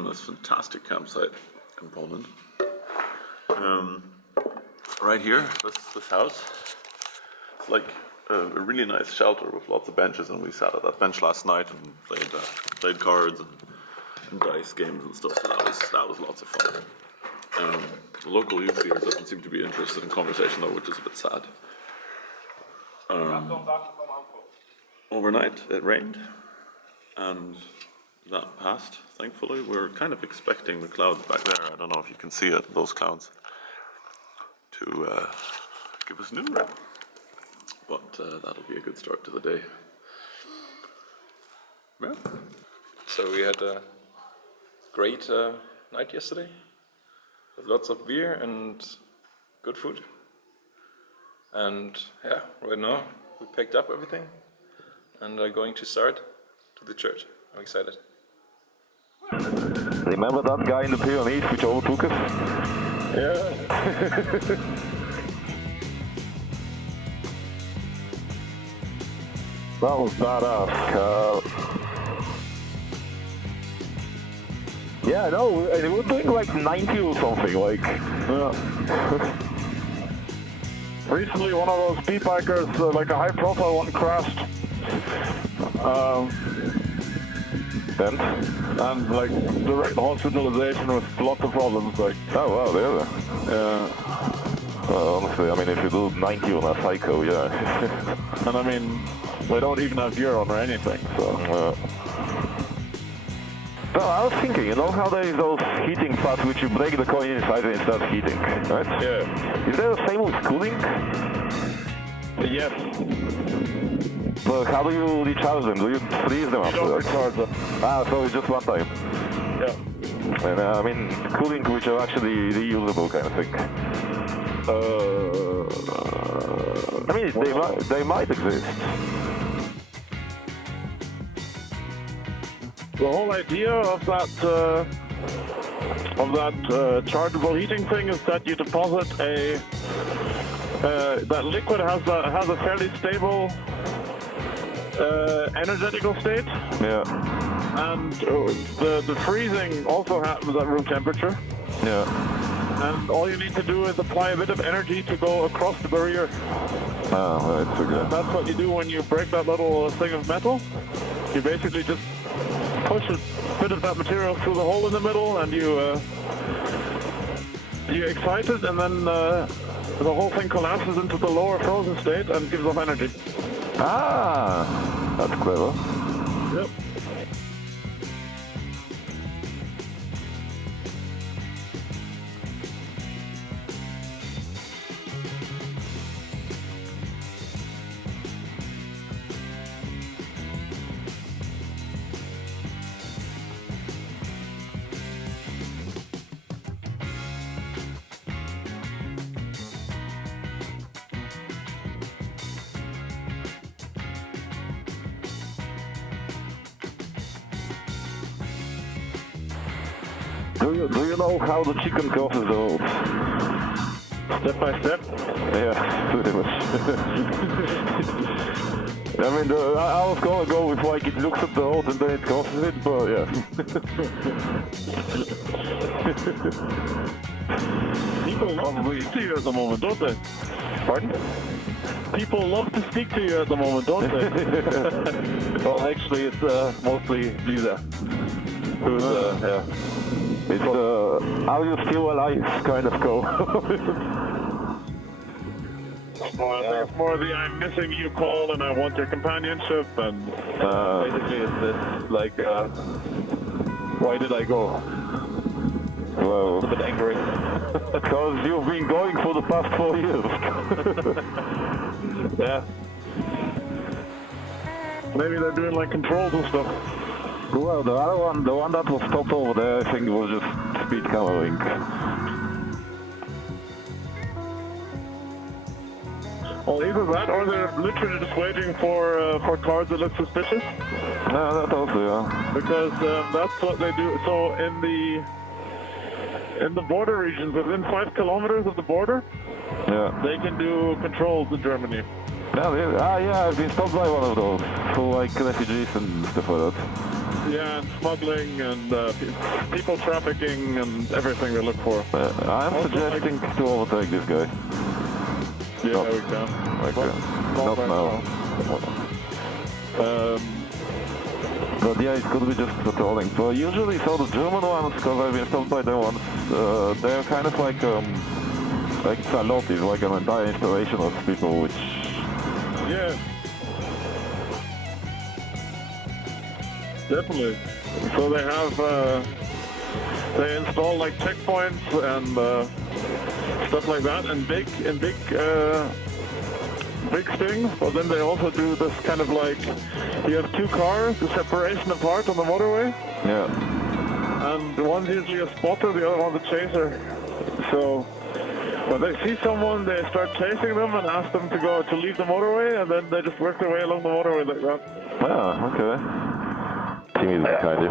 in this fantastic campsite in Poland. Right here, this house, it's like a really nice shelter with lots of benches, and we sat at that bench last night and played cards and dice games and stuff. So that was lots of fun. The local youth here doesn't seem to be interested in conversation though, which is a bit sad. Overnight it rained, and that passed, thankfully. We're kind of expecting the clouds back there, I don't know if you can see it, those clouds, to give us new rain. But that'll be a good start to the day. Yeah. So we had a great night yesterday, with lots of beer and good food. And yeah, right now we packed up everything and are going to start to the church. I'm excited. Remember that guy in the Pyrenees which overtook us? Yeah. That was badass, Carl. Yeah, no, they were doing like 90 or something, like. Recently, one of those speed bikers, like a high-profile one, crashed. And like direct hospitalization with lots of problems. Like, oh wow, really? yeah. Honestly, I mean, if you do 90 on a cycle, yeah. And I mean, they don't even have gear on or anything, so. Well, I was thinking, you know how there is those heating pads which you break the coin inside and it starts heating, right? Yeah. Is there the same with cooling? Yes. But how do you recharge them? Do you freeze them You after don't that? recharge them. Ah, so it's just one time. Yeah. And I mean, cooling which are actually reusable kind of thing. I mean, they might exist. The whole idea of that chargeable heating thing is that you deposit that liquid has a fairly stable energetical state. Yeah. And the freezing also happens at room temperature. Yeah. And all you need to do is apply a bit of energy to go across the barrier. Ah, right, okay. And that's what you do when you break that little thing of metal. You basically just push a bit of that material through the hole in the middle, and you excite it, and then the whole thing collapses into the lower frozen state and gives off energy. Ah, that's clever. Yep. Do you know how the chicken crosses the road? Step by step. Yeah, pretty much. I mean, I was gonna go with like it looks at the road and then it crosses it, but yeah. People love to speak to you at the moment, don't they? Pardon? People love to speak to you at the moment, don't they? Well, actually, it's mostly Lisa. Who's, yeah. It's are you still alive kind of go. Well, I think it's more the I'm missing you call and I want your companionship, and basically it's like, why did I go? Well, A bit angry. because you've been going for the past 4 years. Yeah. Maybe they're doing like controls and stuff. Well, the other one, the one that was stopped over there, I think was just speed coloring. Well, either that or they're literally just waiting for cars that look suspicious. No, that also, yeah. Because that's what they do. So in the border regions, within 5 kilometers of the border, Yeah. they can do controls in Germany. Yeah, yeah, I've been stopped by one of those for like refugees and stuff like that. Yeah, and smuggling and people trafficking and everything they look for. I'm Also, suggesting to overtake this guy. Yeah, No. we can. Okay. Not right now. But yeah, it could be just patrolling. So usually, so the German ones, because I've been stopped by them once, they're kind of like Salotis, like an entire installation of people, which... Yeah. Definitely. So they have, they install like checkpoints and stuff like that, and big things. But then they also do this kind of like, you have two cars, the separation apart on the motorway. Yeah. And one's usually a spotter, the other one's a chaser. So when they see someone, they start chasing them and ask them to leave the motorway, and then they just work their way along the motorway like that. Ah, okay. Team is behind you.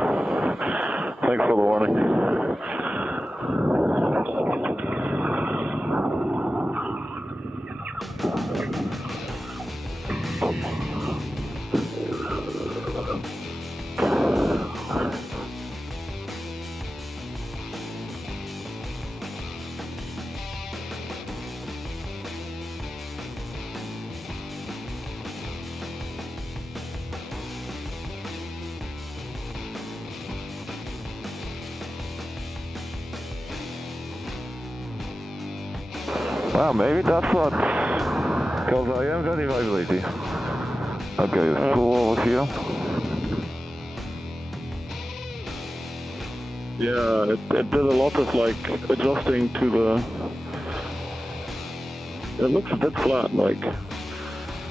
Thanks for the warning. Well, maybe that's what... Because I am very vibrating. Okay, pull over here. Yeah, it did a lot of like adjusting to the... It looks a bit flat, like...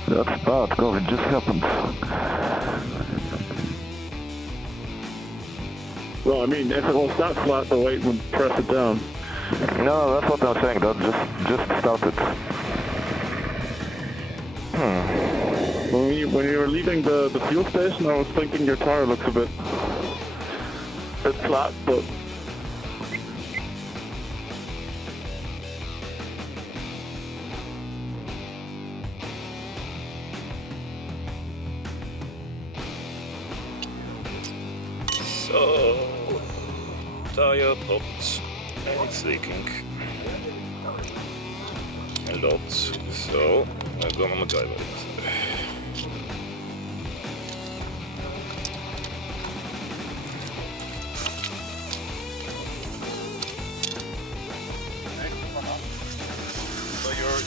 That's bad, because it just happened. Well, I mean, if it was that flat, the weight would press it down. No, that's what I'm saying, that just started. When you were leaving the fuel station, I was thinking your tire looks a bit flat, but... So, tire popped and it's leaking a lot, so I'm gonna MacGyver it. So your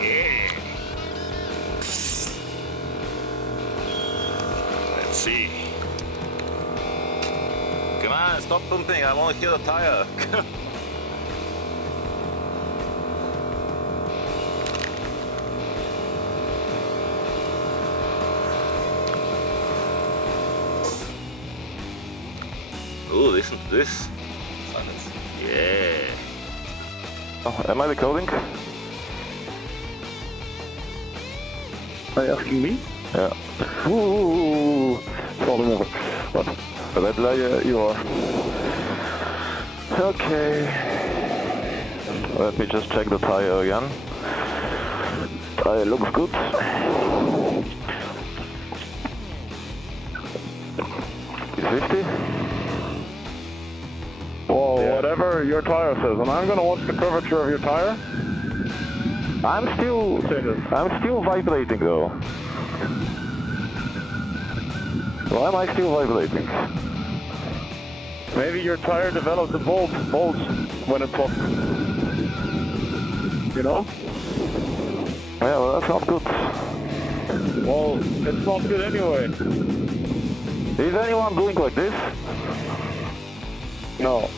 Yeah. Let's see. Come on, stop pumping. I want to hear the tire. Oh, listen to this. Silence. Yeah. Oh, am I recording? Are you asking me? Yeah. Ooh, falling over. What? Red layer, you are. Okay. Let me just check the tire again. Tire looks good. P50? Well, Yeah. whatever your tire says, and I'm gonna watch the curvature of your tire. I'm still vibrating though. Why am I still vibrating? Maybe your tire developed a bulge when it popped. You know? Yeah, well, that's not good. Well, it's not good anyway. Is anyone doing like this? No.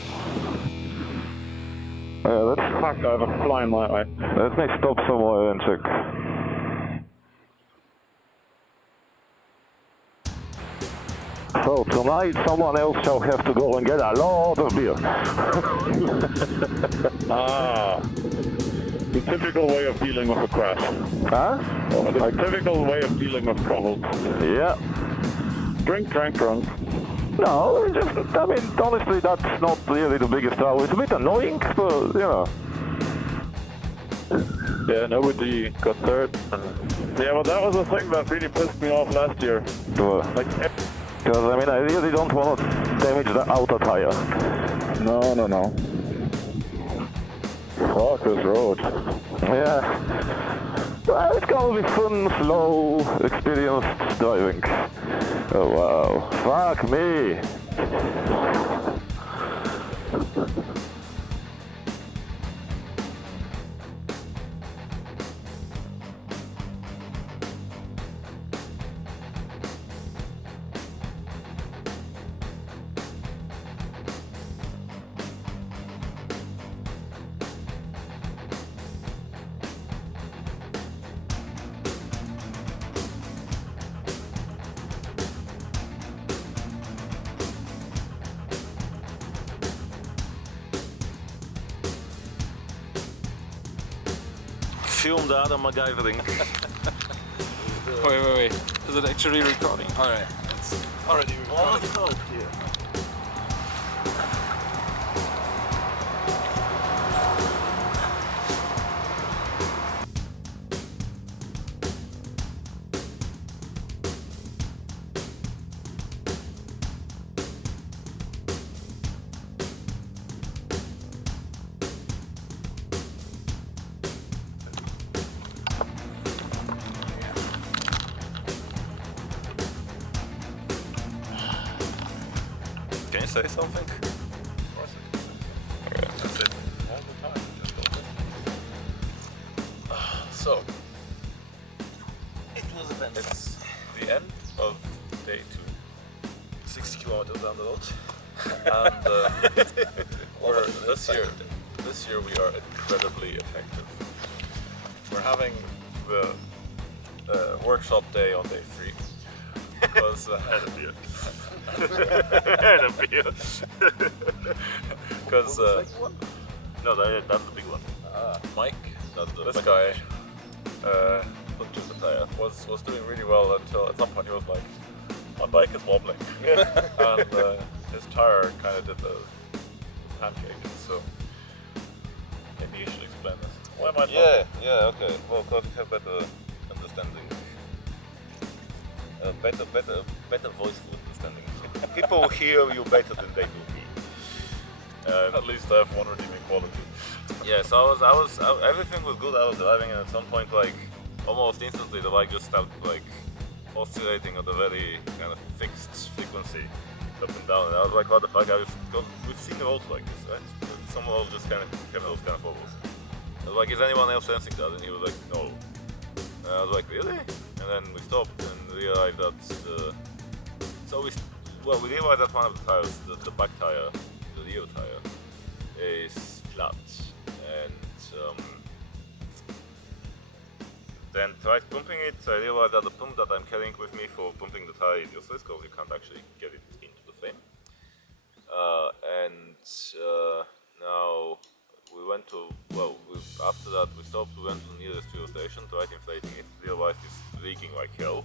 Yeah, let's Fuck, I have a flying light. let me stop somewhere and check. So tonight someone else shall have to go and get a lot of beer. Ah. The typical way of dealing with a crash. Huh? The typical way of dealing with trouble. Yeah. Drink. No, I mean, honestly, that's not really the biggest trouble. It's a bit annoying, but, you know. Yeah, nobody got hurt. Yeah, but that was the thing that really pissed me off last year. Like, Because, I mean, I really don't want to damage the outer tire. no. Fuck this road. Yeah. Well, it's gonna be fun, slow, experienced driving. Oh, wow. Fuck me. Film the other MacGyvering. Wait. Is it actually recording? Alright, it's already recording. Can you say something? Okay, that's it. All the time. So, it's the end of day 2. 60 kilometers down the road. And this year we are incredibly effective. We're having the workshop day on day 3. Because and a beer. And a beer. Because no, that's the big one. Mike, this guy, puncuter tire, was doing really well until at some point he was like, my bike is wobbling, and his tire kind of did the pancake. So maybe you should explain this. Why am I? Yeah, okay. Well, because you have better understanding. Better voiceful understanding. People hear you better than they do me. At least I have one redeeming quality. Yeah, so everything was good. I was driving, and at some point, like almost instantly, the bike just started like oscillating at a very kind of fixed frequency, up and down. And I was like, what the fuck? We've seen roads like this, right? Some roads just kind of have those kind of wobbles. I was like, is anyone else sensing that? And he was like, no. And I was like, really? And then we stopped and realized that we realized that one of the tires, the back tire, the rear tire, is flat. And then tried pumping it. I realized that the pump that I'm carrying with me for pumping the tire is useless because you can't actually get it into the frame. Now we went to, after that we stopped, we went to the nearest fuel station, tried inflating it, realized it's leaking like hell.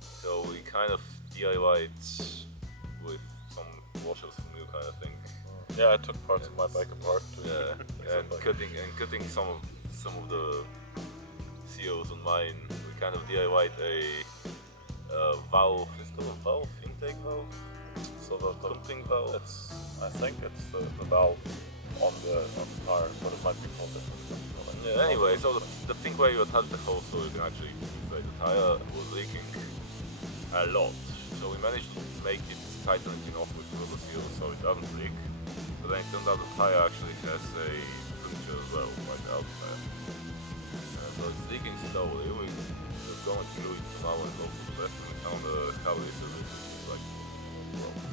So we kind of DIY'd with some washers from new kind of thing. Yeah, I took parts of my bike apart too. Yeah, and cutting some of the seals on mine. We kind of DIY'd a valve. It's called a valve, intake valve. So the pumping valve. I think it's the valve on the tire, but it might be called different. Yeah, anyway, so the thing where you attach the hose so you can actually inflate the tire was leaking a lot. So we managed to make it tighten it enough with rubber seal so it doesn't leak. But then it turns out the tire actually has a puncture as well, like the outer tire. So it's leaking slowly. We're going to glue it now and go for the rest. And we found a calorie service, which is like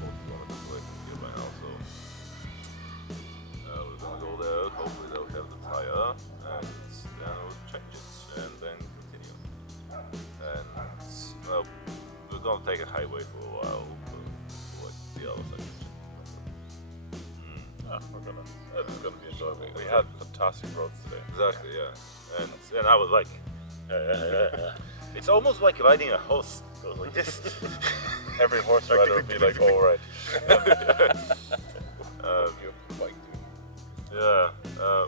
40 kilometers away from here by now. So we're gonna go there. Hopefully they'll have the tire, and then we'll change it and then continue. And well, we're gonna take a highway for a while, for like 3 hours. It's gonna be enjoyable. We had fantastic roads today. Exactly, yeah. And I was like, It's almost like riding a horse. It goes like this. Every horse rider would be like, all right. Yeah,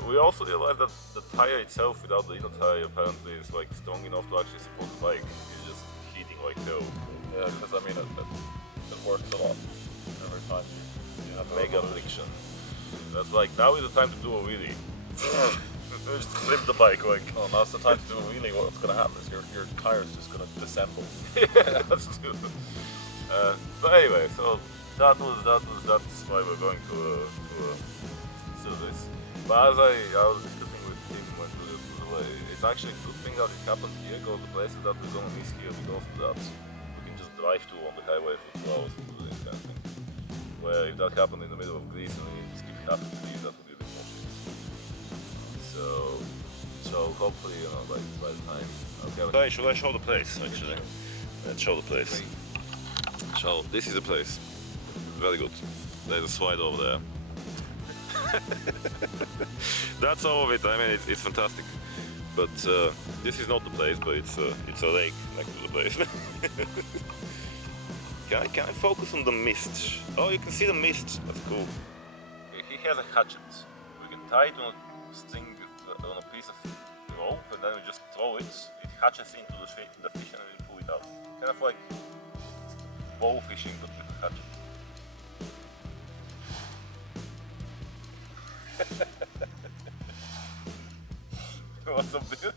we also realized that the tire itself without the inner tire apparently is like strong enough to actually support the bike. It's just heating like hell. Yeah, because I mean, it works a lot every time. You have Mega friction. That's like, now is the time to do a wheelie. Just flip the bike like. Oh, now's the time to do a wheelie. What's going to happen is your tire's just going to disassemble. Yeah, that's true. But anyway, so that's why we're going to this. But as I was discussing with Tim when we were away, it's actually a good thing that it happened here, because the places that we're gonna miss here because of that we can just drive to on the highway for 2 hours to do this kind of thing. Where if that happened in the middle of Greece and we just keep it happening to Greece, that would be a bit more shit. So hopefully, you know, by the time. Okay. Should I show the place actually? Let's show the place. So this is the place. Very good. There's a slide over there. That's all of it. I mean, it's fantastic. But this is not the place, but it's a lake next to the place. Can I focus on the mist? Oh, you can see the mist. That's cool. He has a hatchet. We can tie it on a string, on a piece of rope, and then we just throw it. It hatches into the fish, and we pull it out. Kind of like bow fishing, but with a hatchet. What's up, dude?